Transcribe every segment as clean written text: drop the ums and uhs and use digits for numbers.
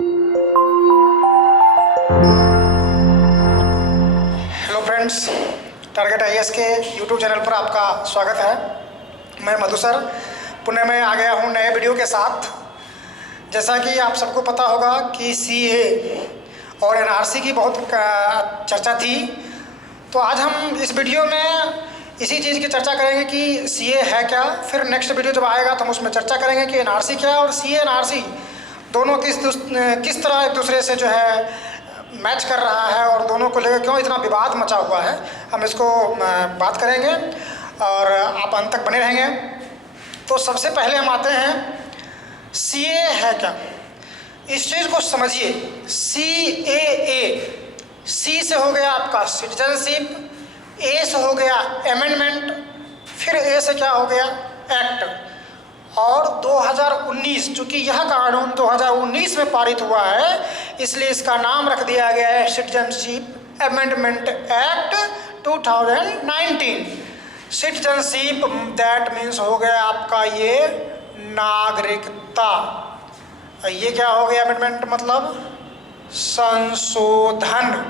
Hello friends, target IAS के YouTube channel पर आपका स्वागत है। मैं मधु सर पुणे में आ गया हूँ नए वीडियो के साथ। जैसा कि आप सबको पता होगा कि सीए और एनआरसी की बहुत चर्चा थी, तो आज हम इस वीडियो में इसी चीज़ की चर्चा करेंगे कि सीए है क्या। फिर नेक्स्ट वीडियो जब आएगा तो हम उसमें चर्चा करेंगे कि एनआरसी क्या है और सीए एनआरसी दोनों किस तरह एक दूसरे से जो है मैच कर रहा है और दोनों को लेकर क्यों इतना विवाद मचा हुआ है। हम इसको बात करेंगे और आप अंत तक बने रहेंगे। तो सबसे पहले हम आते हैं, सीए है क्या, इस चीज़ को समझिए। CAA, सी से हो गया आपका सिटीजनशिप, ए से हो गया अमेंडमेंट, फिर ए से क्या हो गया एक्ट। और 2019, चूँकि यह कानून 2019 में पारित हुआ है, इसलिए इसका नाम रख दिया गया है citizenship amendment act 2019। Citizenship that means हो गया आपका ये नागरिकता। ये क्या हो गया अमेंडमेंट मतलब संशोधन,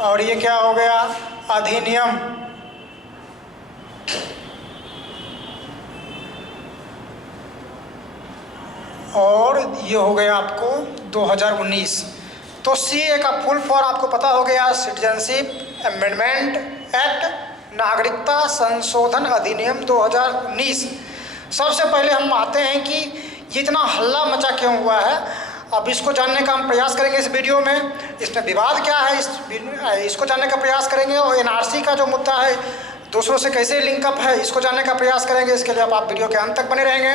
और ये क्या हो गया अधिनियम। और ये हो गया आपको 2019। तो सीए का फुल फॉर्म आपको पता हो गया, सिटीजनशिप अमेंडमेंट एक्ट, नागरिकता संशोधन अधिनियम 2019। सबसे पहले हम आते हैं कि ये इतना हल्ला मचा क्यों हुआ है। अब इसको जानने का हम प्रयास करेंगे इस वीडियो में। इसमें विवाद क्या है इसको जानने का प्रयास करेंगे, और एनआरसी का जो मुद्दा है दूसरों से कैसे लिंकअप है इसको जानने का प्रयास करेंगे। इसके लिए आप वीडियो के अंत तक बने रहेंगे।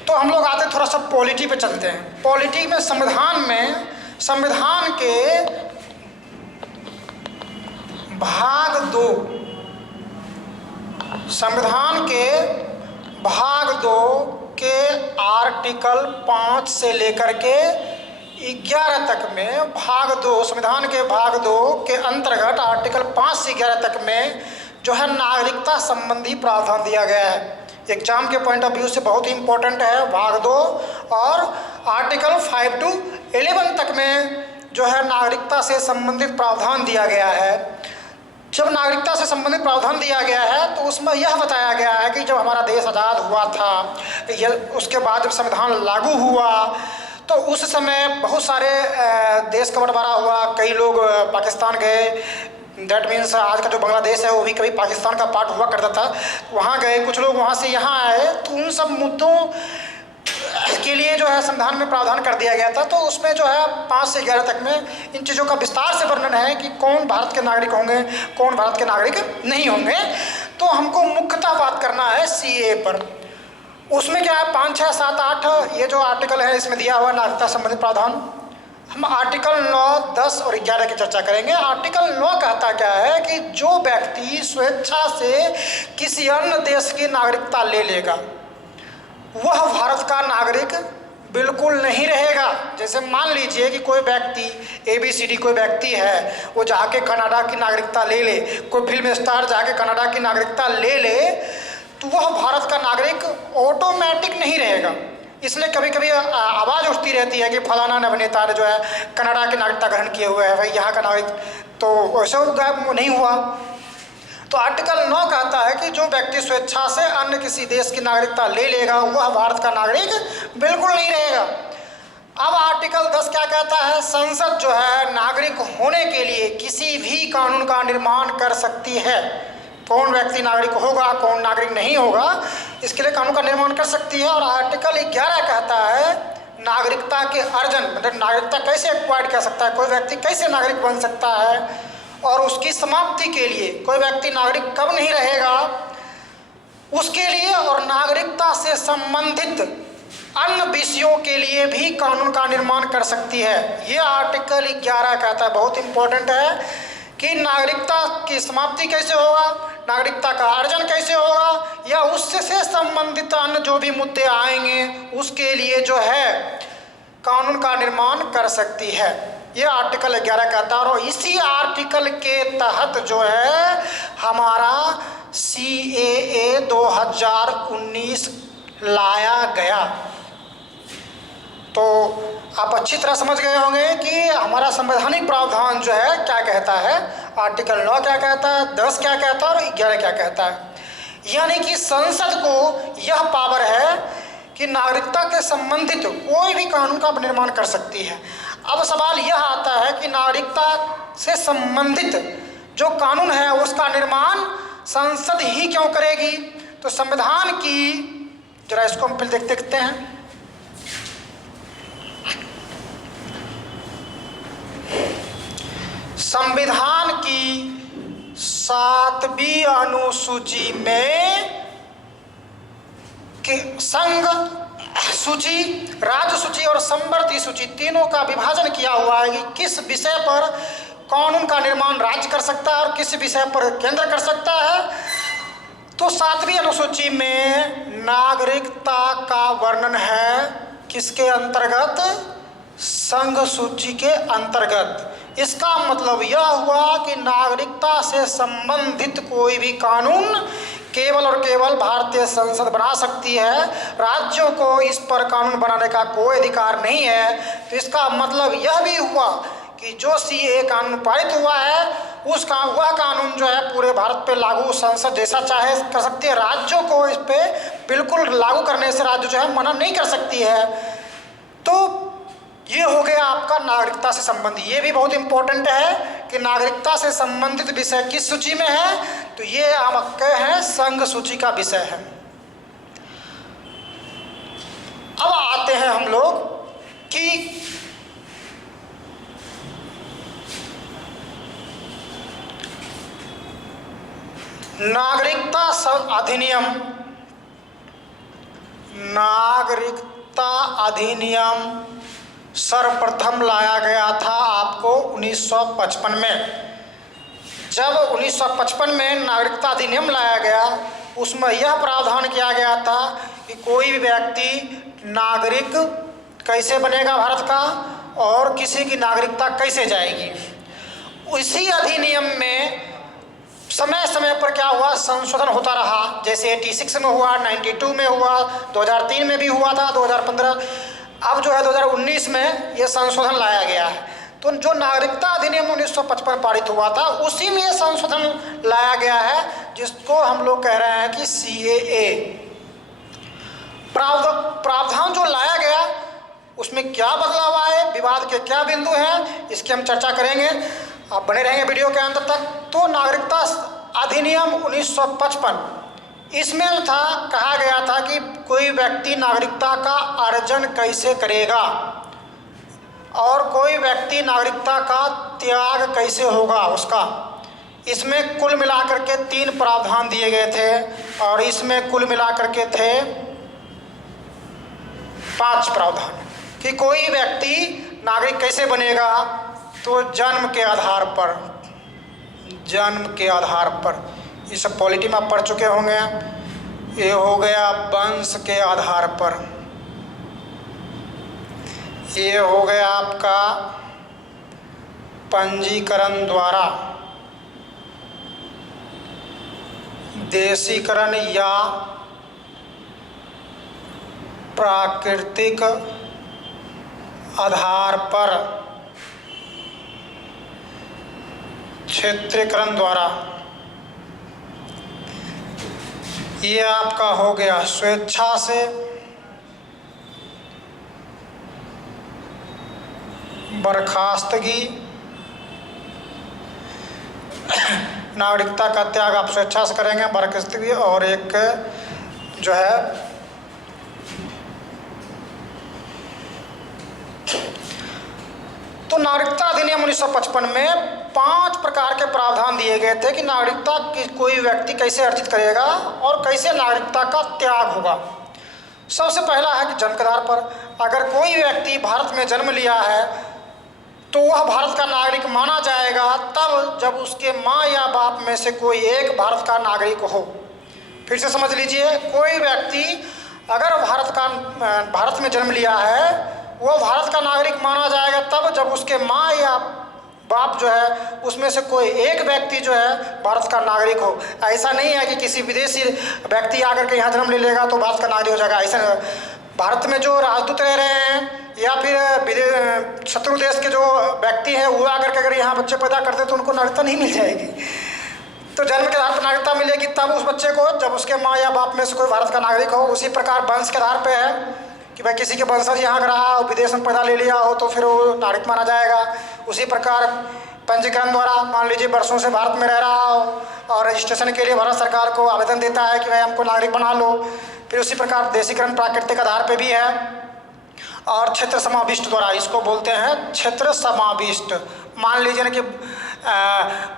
तो हम लोग आते थोड़ा सा पॉलिटी पे चलते हैं। पॉलिटी में संविधान के भाग 2, संविधान के भाग 2 के आर्टिकल 5 से लेकर के 11 तक में, भाग 2 संविधान के भाग 2 के अंतर्गत आर्टिकल 5 से 11 तक में जो है नागरिकता संबंधी प्रावधान दिया गया है। एग्जाम के पॉइंट ऑफ व्यू से बहुत ही इंपॉर्टेंट है भाग 2। और आर्टिकल 5 to 11 तक में जो है नागरिकता से संबंधित प्रावधान दिया गया है। जब नागरिकता से संबंधित प्रावधान दिया गया है तो उसमें यह बताया गया है कि जब हमारा देश आज़ाद हुआ था, उसके बाद जब संविधान लागू हुआ तो उस समय बहुत सारे देश का बंटवारा हुआ। कई लोग पाकिस्तान गए, दैट मीन्स आज का जो बांग्लादेश है वो भी कभी पाकिस्तान का पार्ट हुआ करता था, वहाँ गए। कुछ लोग वहाँ से यहाँ आए, तो उन सब मुद्दों के लिए जो है संविधान में प्रावधान कर दिया गया था। तो उसमें जो है 5 से 11 तक में इन चीज़ों का विस्तार से वर्णन है कि कौन भारत के नागरिक होंगे, कौन भारत के नागरिक नहीं होंगे। तो हमको मुख्यतः बात करना है सीए पर। उसमें क्या है 5, 6, 7, 8 ये जो आर्टिकल है इसमें दिया हुआ नागरिकता संबंधित प्रावधान। हम आर्टिकल 9, 10 और 11 की चर्चा करेंगे। आर्टिकल 9 कहता क्या है कि जो व्यक्ति स्वेच्छा से किसी अन्य देश की नागरिकता ले लेगा वह भारत का नागरिक बिल्कुल नहीं रहेगा। जैसे मान लीजिए कि कोई व्यक्ति ABCD कोई व्यक्ति है, वो जाके कनाडा की नागरिकता ले ले, कोई फिल्म स्टार जाके कनाडा की नागरिकता ले ले, तो वह भारत का नागरिक ऑटोमेटिक नहीं रहेगा। इसलिए कभी कभी आवाज़ उठती रहती है कि फलाना अभिनेता ने जो है कनाडा की नागरिकता ग्रहण किए हुए है, भाई यहाँ का नागरिक, तो वैसे नहीं हुआ। तो आर्टिकल 9 कहता है कि जो व्यक्ति स्वेच्छा से अन्य किसी देश की नागरिकता ले लेगा वह भारत का नागरिक बिल्कुल नहीं रहेगा। अब आर्टिकल 10 क्या कहता है, संसद जो है नागरिक होने के लिए किसी भी कानून का निर्माण कर सकती है। कौन व्यक्ति नागरिक होगा, कौन नागरिक नहीं होगा, इसके लिए कानून का निर्माण कर सकती है। और आर्टिकल 11 कहता है नागरिकता के अर्जन, मतलब नागरिकता कैसे एक्वायर्ड कर सकता है, कोई व्यक्ति कैसे नागरिक बन सकता है, और उसकी समाप्ति के लिए कोई व्यक्ति नागरिक कब नहीं रहेगा उसके लिए, और नागरिकता से संबंधित अन्य विषयों के लिए भी कानून का निर्माण कर सकती है। ये आर्टिकल 11 कहता है, बहुत इंपॉर्टेंट है कि नागरिकता की समाप्ति कैसे होगा, नागरिकता का अर्जन कैसे होगा, या उससे संबंधित अन्य जो भी मुद्दे आएंगे उसके लिए जो है कानून का निर्माण कर सकती है। ये आर्टिकल 11 कहता है। और इसी आर्टिकल के तहत जो है हमारा CAA 2019 लाया गया। तो आप अच्छी तरह समझ गए होंगे कि हमारा संवैधानिक प्रावधान जो है क्या कहता है, आर्टिकल 9 क्या कहता है, 10 क्या कहता है और 11 क्या कहता है। यानी कि संसद को यह पावर है कि नागरिकता के संबंधित कोई भी कानून का निर्माण कर सकती है। अब सवाल यह आता है कि नागरिकता से संबंधित जो कानून है उसका निर्माण संसद ही क्यों करेगी। तो संविधान की, जरा इसको हम फिर देखते हैं। संविधान की 7वीं अनुसूची में कि संघ सूची, राज्य सूची और संवर्ती सूची तीनों का विभाजन किया हुआ है कि किस विषय पर कानून का निर्माण राज्य कर सकता है और किस विषय पर केंद्र कर सकता है। तो 7वीं अनुसूची में नागरिकता का वर्णन है किसके अंतर्गत, संघ सूची के अंतर्गत। इसका मतलब यह हुआ कि नागरिकता से संबंधित कोई भी कानून केवल और केवल भारतीय संसद बना सकती है, राज्यों को इस पर कानून बनाने का कोई अधिकार नहीं है। तो इसका मतलब यह भी हुआ कि जो सीएए कानून पारित हुआ है वह कानून जो है पूरे भारत पे लागू संसद जैसा चाहे कर सकती है, राज्यों को इस पे बिल्कुल लागू करने से राज्य जो है मना नहीं कर सकती है। तो ये हो गया आपका नागरिकता से संबंधित। ये भी बहुत इंपॉर्टेंट है कि नागरिकता से संबंधित विषय किस सूची में है, तो ये हम कहे हैं संघ सूची का विषय है। अब आते हैं हम लोग कि नागरिकता अधिनियम सर्वप्रथम लाया गया था आपको 1955 में। जब 1955 में नागरिकता अधिनियम लाया गया, उसमें यह प्रावधान किया गया था कि कोई भी व्यक्ति नागरिक कैसे बनेगा भारत का और किसी की नागरिकता कैसे जाएगी। उसी अधिनियम में समय समय पर क्या हुआ, संशोधन होता रहा। जैसे 86 में हुआ, 92 में हुआ, 2003 में भी हुआ था, 2015, अब जो है 2019 में ये संशोधन लाया गया है। तो जो नागरिकता अधिनियम 1955 पारित हुआ था उसी में ये संशोधन लाया गया है, जिसको हम लोग कह रहे हैं कि सीएए। प्रावधान जो लाया गया उसमें क्या बदलाव आए, विवाद के क्या बिंदु हैं, इसकी हम चर्चा करेंगे। आप बने रहेंगे वीडियो के अंत तक। तो नागरिकता अधिनियम 1955 इसमें था, कहा गया था कि कोई व्यक्ति नागरिकता का अर्जन कैसे करेगा और कोई व्यक्ति नागरिकता का त्याग कैसे होगा उसका। इसमें कुल मिलाकर के 3 प्रावधान दिए गए थे और इसमें कुल मिलाकर के थे 5 प्रावधान कि कोई व्यक्ति नागरिक कैसे बनेगा। तो जन्म के आधार पर, ये सब पॉलिटी में आप पढ़ चुके होंगे। ये हो गया वंश के आधार पर, ये हो गया आपका पंजीकरण द्वारा, देशीकरण या प्राकृतिक आधार पर, क्षेत्रीकरण द्वारा। ये आपका हो गया स्वेच्छा से, बर्खास्तगी, नागरिकता का त्याग आप स्वेच्छा से करेंगे, बर्खास्तगी, और एक जो है तो नागरिकता अधिनियम 1955 में 5 प्रकार के प्रावधान दिए गए थे कि नागरिकता की कोई व्यक्ति कैसे अर्जित करेगा और कैसे नागरिकता का त्याग होगा। सबसे पहला है कि जन्म के आधार पर, अगर कोई व्यक्ति भारत में जन्म लिया है तो वह भारत का नागरिक माना जाएगा तब जब उसके माँ या बाप में से कोई एक भारत का नागरिक हो। फिर से समझ लीजिए, कोई व्यक्ति अगर भारत में जन्म लिया है वो भारत का नागरिक माना जाएगा तब जब उसके माँ या बाप जो है उसमें से कोई एक व्यक्ति जो है भारत का नागरिक हो। ऐसा नहीं है कि किसी विदेशी व्यक्ति आकर के यहाँ जन्म ले लेगा तो भारत का नागरिक हो जाएगा। ऐसा भारत में जो राजदूत रह रहे हैं या शत्रु देश के जो व्यक्ति हैं वो आकर के अगर यहाँ बच्चे पैदा करते तो उनको नागरिकता नहीं मिल जाएगी। तो जन्म के आधार पर नागरिकता मिलेगी तब उस बच्चे को, जब उसके माँ या बाप में से कोई भारत का नागरिक हो। उसी प्रकार वंश के आधार पर है कि भाई किसी के वंशज यहाँ का रहा और विदेश में पैदा ले लिया हो तो फिर वो नागरिक माना जाएगा। उसी प्रकार पंजीकरण द्वारा मान लीजिए वर्षों से भारत में रह रहा हो और रजिस्ट्रेशन के लिए भारत सरकार को आवेदन देता है कि भाई हमको नागरिक बना लो। फिर उसी प्रकार देशीकरण प्राकृतिक आधार पे भी है। और क्षेत्र समाविष्ट द्वारा, इसको बोलते हैं क्षेत्र समाविष्ट। मान लीजिए ना कि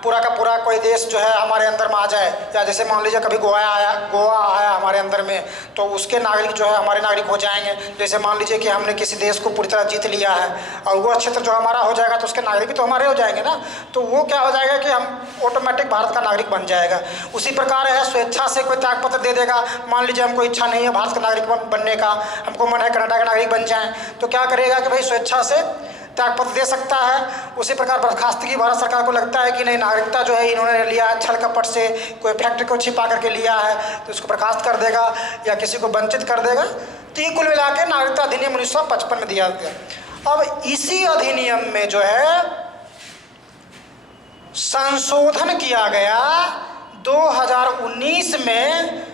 पूरा का पूरा कोई देश जो है हमारे अंदर में आ जाए, या जैसे मान लीजिए कभी गोवा आया हमारे अंदर में तो उसके नागरिक जो है हमारे नागरिक हो जाएंगे। जैसे मान लीजिए कि हमने किसी देश को पूरी तरह जीत लिया है और वह क्षेत्र जो हमारा हो जाएगा तो उसके नागरिक भी तो हमारे हो जाएंगे ना, तो वो क्या हो जाएगा कि हम ऑटोमेटिक भारत का नागरिक बन जाएगा। उसी प्रकार है स्वेच्छा से कोई त्यागपत्र दे देगा। मान लीजिए हमको इच्छा नहीं है भारत का नागरिक बनने का, हमको मन है कनाडा का नागरिक बन जाए, तो क्या करेगा कि भाई स्वेच्छा से त्यागपत्र दे सकता है। उसी प्रकार बर्खास्तगी भारत सरकार को लगता है कि नहीं नागरिकता जो है इन्होंने लिया है छल कपट से, कोई फैक्ट्री को छिपा करके लिया है तो उसको बर्खास्त कर देगा या किसी को वंचित कर देगा। तो ये कुल मिला के नागरिकता अधिनियम 1955 में दिया गया। अब इसी अधिनियम में जो है संशोधन किया गया 2019 में।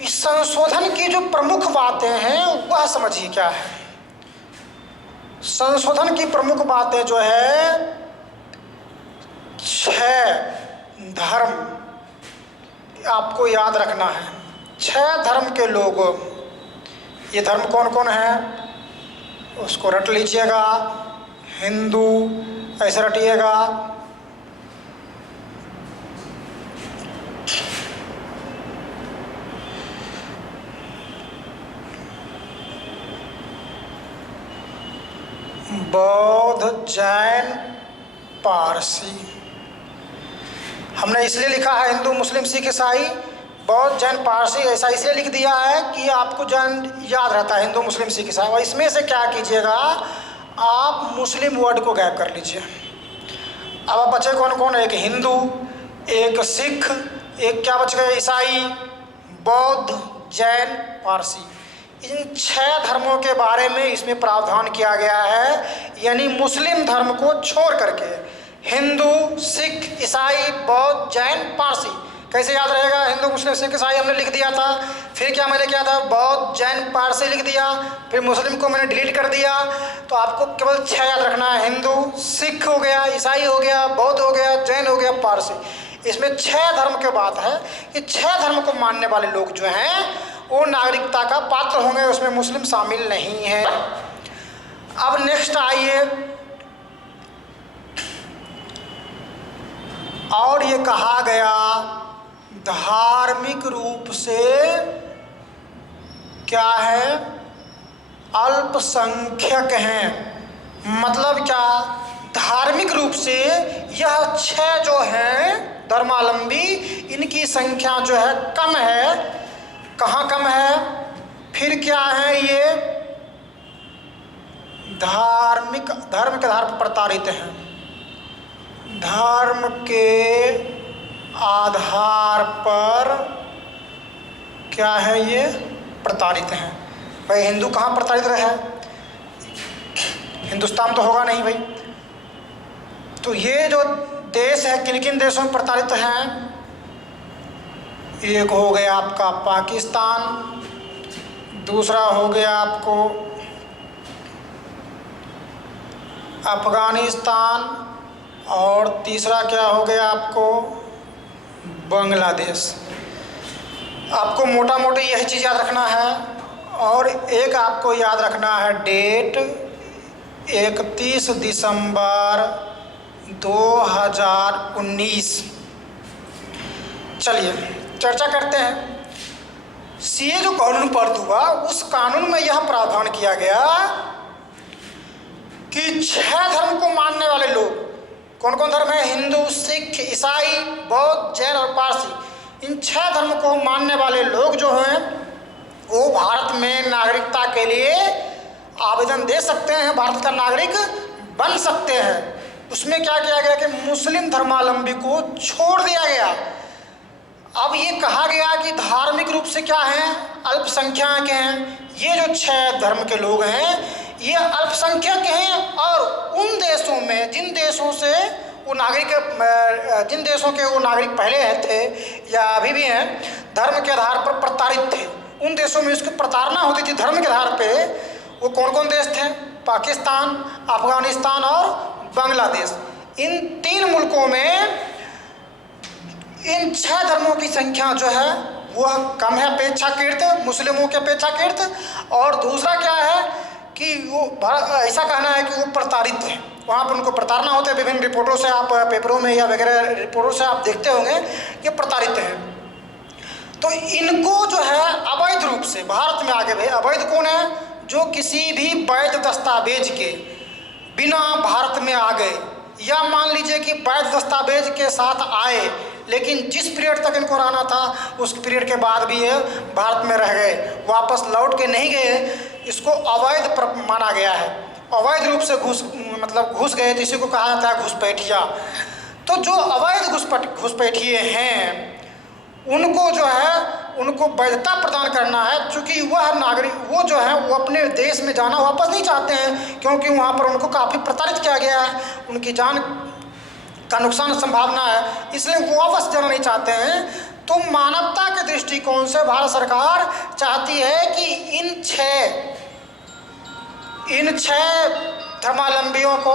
इस संशोधन की जो प्रमुख बातें हैं वह समझिए क्या है। संशोधन की प्रमुख बातें जो है 6 धर्म आपको याद रखना है। 6 धर्म के लोग, ये धर्म कौन कौन है उसको रट लीजिएगा। हिंदू ऐसे रटिएगा, बौद्ध, जैन, पारसी। हमने इसलिए लिखा है हिंदू, मुस्लिम, सिख, ईसाई, बौद्ध, जैन, पारसी, ऐसा इसलिए लिख दिया है कि आपको जैन याद रहता है, हिंदू, मुस्लिम, सिख, ईसाई। और इसमें से क्या कीजिएगा, आप मुस्लिम वर्ड को गायब कर लीजिए। अब आप बचे कौन कौन, एक हिंदू, एक सिख, एक क्या बच गए, ईसाई, बौद्ध, जैन, पारसी। इन 6 धर्मों के बारे में इसमें प्रावधान किया गया है। यानी मुस्लिम धर्म को छोड़ करके हिंदू, सिख, ईसाई, बौद्ध, जैन, पारसी। कैसे याद रहेगा, हिंदू, मुस्लिम, सिख, ईसाई हमने लिख दिया था, फिर क्या मैंने किया था, बौद्ध, जैन, पारसी लिख दिया, फिर मुस्लिम को मैंने डिलीट कर दिया। तो आपको केवल 6 याद रखना है, हिंदू, सिख हो गया, ईसाई हो गया, बौद्ध हो गया, जैन हो गया, पारसी। इसमें 6 धर्म की बात है कि 6 धर्म को मानने वाले लोग जो हैं वो नागरिकता का पात्र होंगे, उसमें मुस्लिम शामिल नहीं है। अब नेक्स्ट आइए, और ये कहा गया धार्मिक रूप से क्या है, अल्पसंख्यक हैं। मतलब क्या, धार्मिक रूप से यह 6 जो हैं धर्मावलंबी, इनकी संख्या जो है कम है। कहाँ कम है, फिर क्या है, ये धर्म के आधार पर प्रताड़ित हैं। धर्म के आधार पर क्या है, ये प्रताड़ित हैं। भाई हिंदू कहाँ प्रताड़ित रहे, हिंदुस्तान तो होगा नहीं भाई। तो ये जो देश है किन किन देशों में प्रताड़ित हैं, एक हो गया आपका पाकिस्तान, दूसरा हो गया आपको अफगानिस्तान, और तीसरा क्या हो गया आपको बांग्लादेश। आपको मोटा मोटी यही चीज़ याद रखना है। और एक आपको याद रखना है डेट, 31 दिसंबर 2019। चलिए चर्चा करते हैं। सीए जो कानून पारित हुआ उस कानून में यह प्रावधान किया गया कि 6 धर्म को मानने वाले लोग, कौन कौन धर्म है, हिंदू, सिख, ईसाई, बौद्ध, जैन और पारसी। इन 6 धर्म को मानने वाले लोग जो हैं वो भारत में नागरिकता के लिए आवेदन दे सकते हैं, भारत का नागरिक बन सकते हैं। उसमें क्या किया गया कि मुस्लिम धर्मावलंबी को छोड़ दिया गया। अब ये कहा गया कि धार्मिक रूप से क्या हैं, अल्पसंख्यक हैं। ये जो 6 धर्म के लोग हैं ये अल्पसंख्यक हैं, और उन देशों में जिन देशों से वो नागरिक, जिन देशों के वो नागरिक पहले थे या अभी भी हैं, धर्म के आधार पर प्रताड़ित थे, उन देशों में उसकी प्रताड़ना होती थी धर्म के आधार पे। वो कौन कौन देश थे? पाकिस्तान, अफगानिस्तान और बांग्लादेश। इन 3 मुल्कों में इन 6 धर्मों की संख्या जो है वह कम है अपेक्षाकृत, मुस्लिमों के अपेक्षाकृत। और दूसरा क्या है कि वो ऐसा कहना है कि वो प्रताड़ित हैं, वहाँ पर उनको प्रताड़ना होते हैं। विभिन्न रिपोर्टों से आप पेपरों में या वगैरह रिपोर्टों से आप देखते होंगे ये प्रताड़ित हैं। तो इनको जो है अवैध रूप से भारत में आगे भेज, अवैध कौन है? जो किसी भी वैध दस्तावेज के बिना भारत में आ गए, या मान लीजिए कि वैध दस्तावेज के साथ आए लेकिन जिस पीरियड तक इनको रहना था उस पीरियड के बाद भी ये भारत में रह गए, वापस लौट के नहीं गए, इसको अवैध माना गया है। अवैध रूप से घुस गए, जिसी को कहा जाता है घुसपैठिया। तो जो अवैध घुसपैठिए हैं उनको जो है उनको वैधता प्रदान करना है, क्योंकि वह नागरिक वो जो है वो अपने देश में जाना वापस नहीं चाहते हैं, क्योंकि वहाँ पर उनको काफ़ी प्रताड़ित किया गया है, उनकी जान का नुकसान संभावना है, इसलिए वो वापस जाना नहीं चाहते हैं। तो मानवता के दृष्टिकोण से भारत सरकार चाहती है कि इन छह धर्मावलंबियों को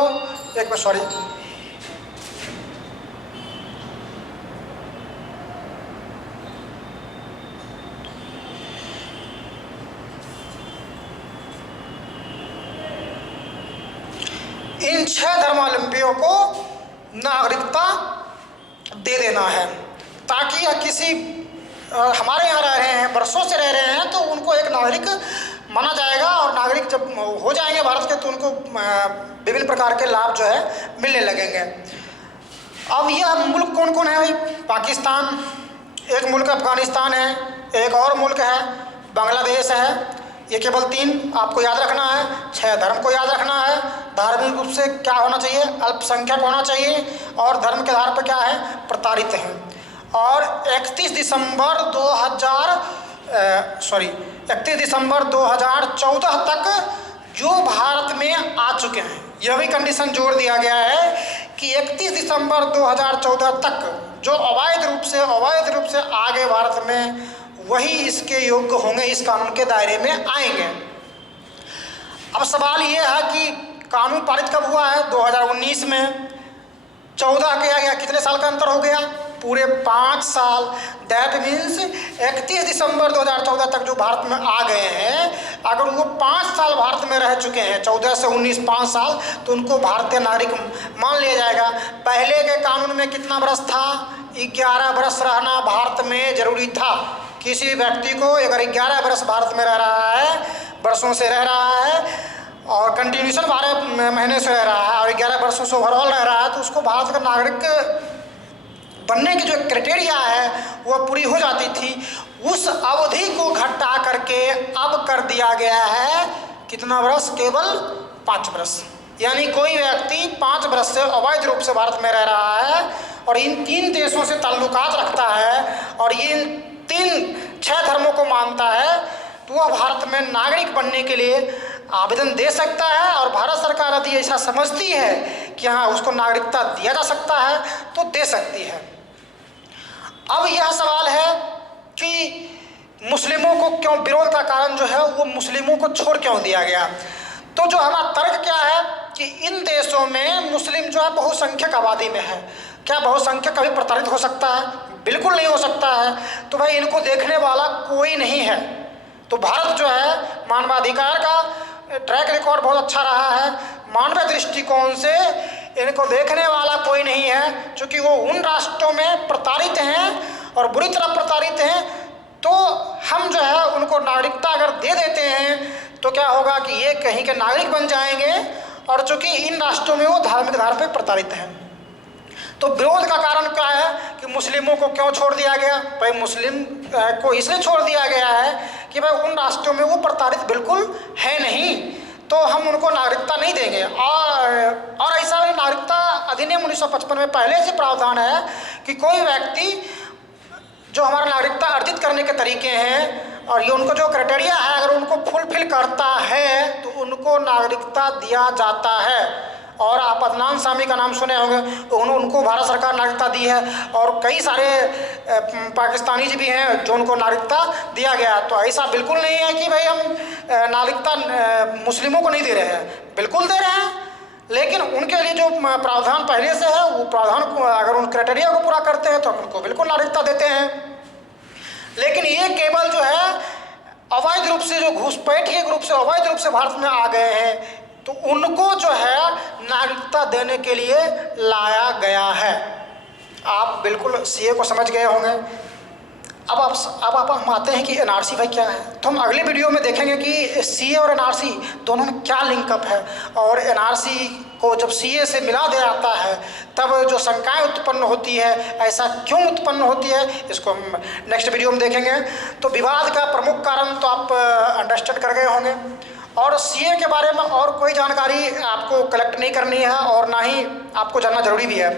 इन 6 धर्मावलंबियों को नागरिकता दे देना है, ताकि किसी हमारे यहाँ रह रहे हैं, वर्षों से रह रहे हैं, तो उनको एक नागरिक माना जाएगा, और नागरिक जब हो जाएंगे भारत के तो उनको विभिन्न प्रकार के लाभ जो है मिलने लगेंगे। अब यह मुल्क कौन कौन है भाई? पाकिस्तान, एक मुल्क अफगानिस्तान है, एक और मुल्क है बांग्लादेश है। ये केवल 3 आपको याद रखना है। 6 धर्म को याद रखना है। धार्मिक रूप से क्या होना चाहिए? अल्पसंख्यक होना चाहिए, और धर्म के आधार पर क्या है? प्रताड़ित हैं। और 31 दिसंबर 2014 तक जो भारत में आ चुके हैं, यह भी कंडीशन जोड़ दिया गया है कि 31 दिसंबर 2014 तक जो अवैध रूप से आ गए भारत में, वही इसके योग्य होंगे, इस कानून के दायरे में आएंगे। अब सवाल ये है कि कानून पारित कब हुआ है? 2019 में। 14 किया गया, कितने साल का अंतर हो गया? पूरे 5 साल। दैट मीन्स 31 दिसंबर 2014 तक जो भारत में आ गए हैं, अगर वो 5 साल भारत में रह चुके हैं, 14 से 19 5 साल, तो उनको भारतीय नागरिक मान लिया जाएगा। पहले के कानून में कितना बरस था? 11 बरस रहना भारत में जरूरी था। किसी भी व्यक्ति को अगर 11 बरस भारत में रह रहा है, वर्षों से रह रहा है, और कंटिन्यूशन 12 महीने से रह रहा है, और 11 वर्षों से ओवरऑल रह रहा है, तो उसको भारत का नागरिक बनने की जो क्राइटेरिया है वह पूरी हो जाती थी। उस अवधि को घटा करके अब कर दिया गया है कितना बरस? केवल 5 बरस। यानी कोई व्यक्ति 5 बरस से अवैध रूप से भारत में रह रहा है और इन 3 देशों से ताल्लुकात रखता है, और ये 6 धर्मों को मानता है, तो वह भारत में नागरिक बनने के लिए आवेदन दे सकता है। और भारत सरकार यदि ऐसा समझती है कि हाँ उसको नागरिकता दिया जा सकता है तो दे सकती है। अब यह सवाल है कि मुस्लिमों को क्यों, विरोध का कारण जो है वो मुस्लिमों को छोड़ क्यों दिया गया? तो जो हमारा तर्क क्या है कि इन देशों में मुस्लिम जो है बहुसंख्यक आबादी में है। क्या बहुसंख्यक कभी प्रताड़ित हो सकता है? बिल्कुल नहीं हो सकता है। तो भाई इनको देखने वाला कोई नहीं है। तो भारत जो है मानवाधिकार का ट्रैक रिकॉर्ड बहुत अच्छा रहा है। मानवीय दृष्टिकोण से इनको देखने वाला कोई नहीं है, क्योंकि वो उन राष्ट्रों में प्रताड़ित हैं और बुरी तरह प्रताड़ित हैं। तो हम जो है उनको नागरिकता अगर दे देते हैं तो क्या होगा कि ये कहीं के नागरिक बन जाएंगे, और चूंकि इन राष्ट्रों में वो धार्मिक आधार पर प्रताड़ित हैं। तो विरोध का कारण क्या है कि मुस्लिमों को क्यों छोड़ दिया गया? भाई मुस्लिम को इसलिए छोड़ दिया गया है कि भाई उन राष्ट्रों में वो प्रताड़ित बिल्कुल है नहीं, तो हम उनको नागरिकता नहीं देंगे। और ऐसा भी नागरिकता अधिनियम 1955 में पहले से प्रावधान है कि कोई व्यक्ति जो हमारा नागरिकता अर्जित करने के तरीके हैं और ये उनको जो क्राइटेरिया है अगर उनको फुलफिल करता है तो उनको नागरिकता दिया जाता है। और आप अदनान सामी का नाम सुने होंगे, उनको भारत सरकार नागरिकता दी है, और कई सारे पाकिस्तानी भी हैं जो उनको नागरिकता दिया गया। तो ऐसा बिल्कुल नहीं है कि भाई हम नागरिकता मुस्लिमों को नहीं दे रहे हैं, बिल्कुल दे रहे हैं, लेकिन उनके लिए जो प्रावधान पहले से है वो प्रावधान को अगर उन क्राइटेरिया को पूरा करते हैं तो उनको बिल्कुल नागरिकता देते हैं। लेकिन ये केवल जो है अवैध रूप से, जो घुसपैठिए ग्रुप से अवैध रूप से भारत में आ गए हैं, तो उनको जो है नागरिकता देने के लिए लाया गया है। आप बिल्कुल सीए को समझ गए होंगे। अब हम आते हैं कि एनआरसी भाई क्या है। तो हम अगले वीडियो में देखेंगे कि सीए और एनआरसी दोनों में क्या लिंकअप है, और एनआरसी को जब सीए से मिला दिया जाता है तब जो शंकाएं उत्पन्न होती है, ऐसा क्यों उत्पन्न होती है, इसको हम नेक्स्ट वीडियो में देखेंगे। तो विवाद का प्रमुख कारण तो आप अंडरस्टैंड कर गए होंगे, और सीए के बारे में और कोई जानकारी आपको कलेक्ट नहीं करनी है और ना ही आपको जानना जरूरी भी है।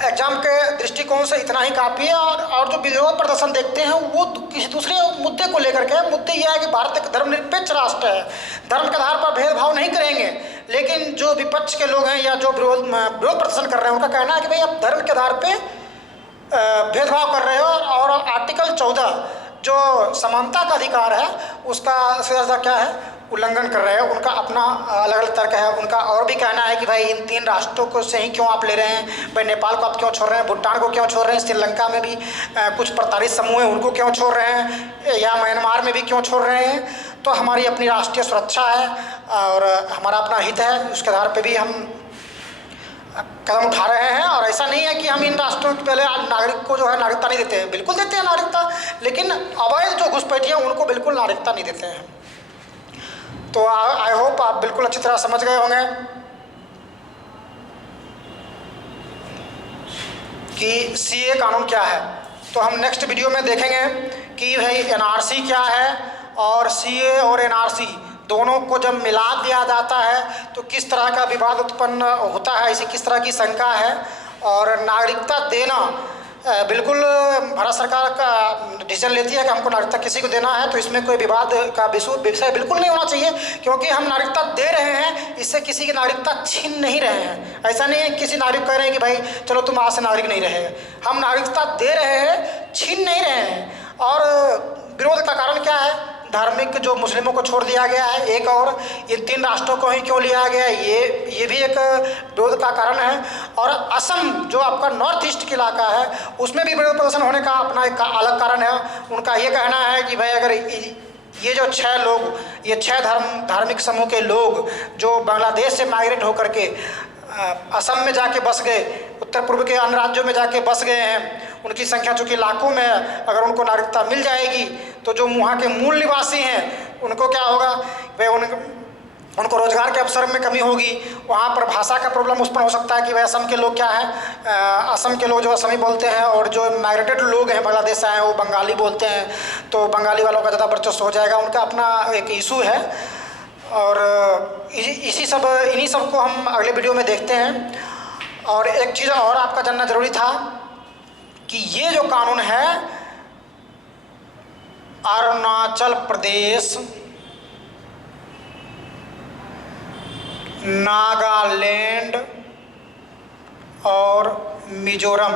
एग्जाम के दृष्टिकोण से इतना ही काफ़ी है। और जो विरोध प्रदर्शन देखते हैं वो किसी दूसरे मुद्दे को लेकर के, मुद्दे यह है कि भारत एक धर्मनिरपेक्ष राष्ट्र है, धर्म के आधार पर भेदभाव नहीं करेंगे। लेकिन जो विपक्ष के लोग हैं या जो विरोध प्रदर्शन कर रहे हैं उनका कहना है कि भाई आप धर्म के आधार पर भेदभाव कर रहे हो, और आर्टिकल 14 जो समानता का अधिकार है उसका सीधा क्या है, उल्लंघन कर रहे हैं। उनका अपना अलग अलग तर्क है। उनका और भी कहना है कि भाई इन 3 राष्ट्रों को से ही क्यों आप ले रहे हैं, भाई नेपाल को आप क्यों छोड़ रहे हैं, भूटान को क्यों छोड़ रहे हैं, श्रीलंका में भी कुछ प्रताड़ित समूह हैं उनको क्यों छोड़ रहे हैं, या म्यांमार में भी क्यों छोड़ रहे हैं। तो हमारी अपनी राष्ट्रीय सुरक्षा है और हमारा अपना हित है, उसके आधार पर भी हम कदम उठा रहे हैं। और ऐसा नहीं है कि हम इन राष्ट्रों के पहले नागरिक को जो है नागरिकता नहीं देते हैं, बिल्कुल देते हैं नागरिकता, लेकिन अवैध जो घुसपैठिए उनको बिल्कुल नागरिकता नहीं देते हैं। तो आई होप आप बिल्कुल अच्छी तरह समझ गए होंगे कि सीए कानून क्या है। तो हम नेक्स्ट वीडियो में देखेंगे कि भाई एनआरसी क्या है, और सीए और एनआरसी दोनों को जब मिला दिया जाता है तो किस तरह का विवाद उत्पन्न होता है, इसी किस तरह की शंका है। और नागरिकता देना बिल्कुल भारत सरकार का डिसीजन लेती है कि हमको नागरिकता किसी को देना है, तो इसमें कोई विवाद का विषय बिल्कुल नहीं होना चाहिए, क्योंकि हम नागरिकता दे रहे हैं, इससे किसी की नागरिकता छीन नहीं रहे हैं। ऐसा नहीं है किसी नागरिक कह रहे हैं कि भाई चलो तुम आज से नागरिक नहीं रहे, हम नागरिकता दे रहे हैं, छीन नहीं रहे हैं। और विरोध का कारण क्या है, धार्मिक जो मुस्लिमों को छोड़ दिया गया है एक, और इन 3 राष्ट्रों को ही क्यों लिया गया है, ये भी एक विरोध का कारण है। और असम जो आपका नॉर्थ ईस्ट का इलाका है उसमें भी विरोध प्रदर्शन होने का अपना एक अलग कारण है। उनका ये कहना है कि भाई अगर ये जो 6 लोग, ये 6 धार्मिक समूह के लोग जो बांग्लादेश से माइग्रेट होकर के असम में जाके बस गए, उत्तर पूर्व के अन्य राज्यों में जाके बस गए हैं, उनकी संख्या चूँकि लाखों में है, अगर उनको नागरिकता मिल जाएगी तो जो वहाँ के मूल निवासी हैं उनको क्या होगा, भाई उनको रोजगार के अवसर में कमी होगी, वहाँ पर भाषा का प्रॉब्लम उत्पन्न हो सकता है कि भाई असम के लोग क्या है, असम के लोग जो असमी बोलते हैं, और जो माइग्रेटेड लोग हैं बांग्लादेश से आए हैं वो बंगाली बोलते हैं, तो बंगाली वालों का ज़्यादा वर्चस्व हो जाएगा, उनका अपना एक इशू है। और इन्हीं सब को हम अगले वीडियो में देखते हैं। और एक चीज़ और आपका जानना जरूरी था कि ये जो कानून है अरुणाचल प्रदेश, नागालैंड और मिजोरम,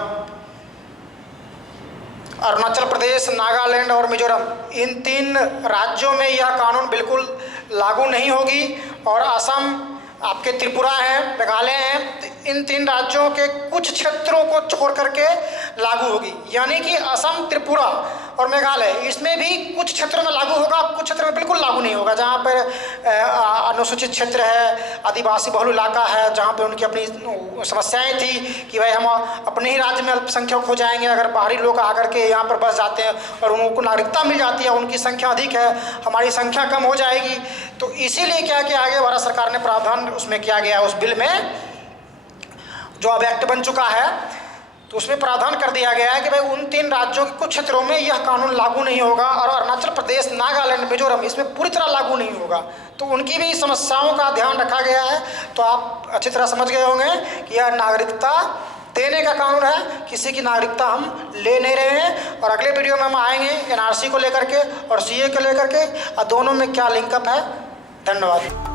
अरुणाचल प्रदेश, नागालैंड और मिजोरम, इन 3 राज्यों में यह कानून बिल्कुल लागू नहीं होगी। और असम, आपके त्रिपुरा है, मेघालय हैं, इन 3 राज्यों के कुछ क्षेत्रों को छोड़ करके लागू होगी। यानी कि असम, त्रिपुरा और मेघालय, इसमें भी कुछ क्षेत्रों में लागू होगा, कुछ क्षेत्रों में बिल्कुल लागू नहीं होगा। जहाँ पर अनुसूचित क्षेत्र है, आदिवासी बहुल इलाका है, जहाँ पे उनकी अपनी समस्याएं थी कि भाई हम अपने ही राज्य में अल्पसंख्यक हो जाएंगे अगर बाहरी लोग आकर के यहाँ पर बस जाते हैं और उनको नागरिकता मिल जाती है, उनकी संख्या अधिक है, हमारी संख्या कम हो जाएगी। तो इसीलिए क्या किया गया, भारत सरकार ने प्रावधान उसमें किया गया, उस बिल में जो अब एक्ट बन चुका है, तो उसमें प्रावधान कर दिया गया है कि भाई उन 3 राज्यों के कुछ क्षेत्रों में यह कानून लागू नहीं होगा, और अरुणाचल प्रदेश, नागालैंड, मिजोरम इसमें पूरी तरह लागू नहीं होगा। तो उनकी भी समस्याओं का ध्यान रखा गया है। तो आप अच्छी तरह समझ गए होंगे कि यह नागरिकता देने का कानून है, किसी की नागरिकता हम ले नहीं रहे हैं। और अगले वीडियो में हम आएंगे एनआरसी को लेकर के और सीए को लेकर के, और दोनों में क्या लिंकअप है। धन्यवाद।